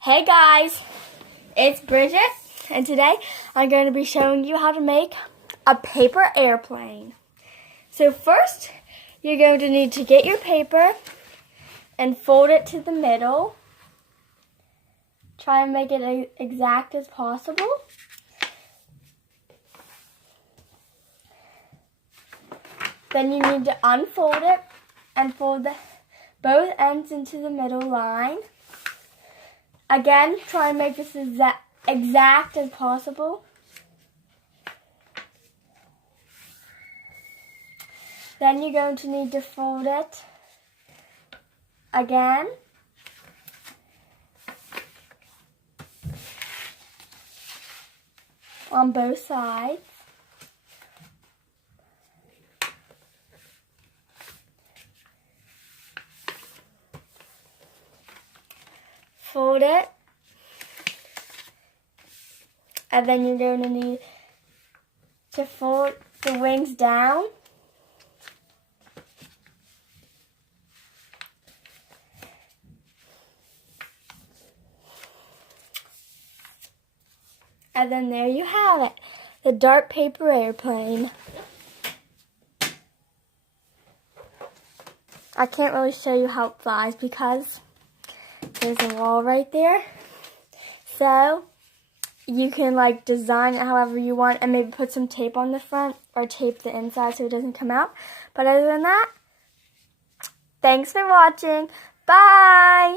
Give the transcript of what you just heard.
Hey guys, it's Bridget, and today I'm going to be showing you how to make a paper airplane. So first, you're going to need to get your paper and fold it to the middle. Try and make it as exact as possible. Then you need to unfold it and fold both ends into the middle line. Again, try and make this exact as possible. Then you're going to need to fold it again. On both sides. Fold it, and then you're going to need to fold the wings down. And then there you have it, the dark paper airplane. I can't really show you how it flies because there's a wall right there. So you can design it however you want and maybe put some tape on the front or tape the inside so it doesn't come out. But other than that, thanks for watching. Bye!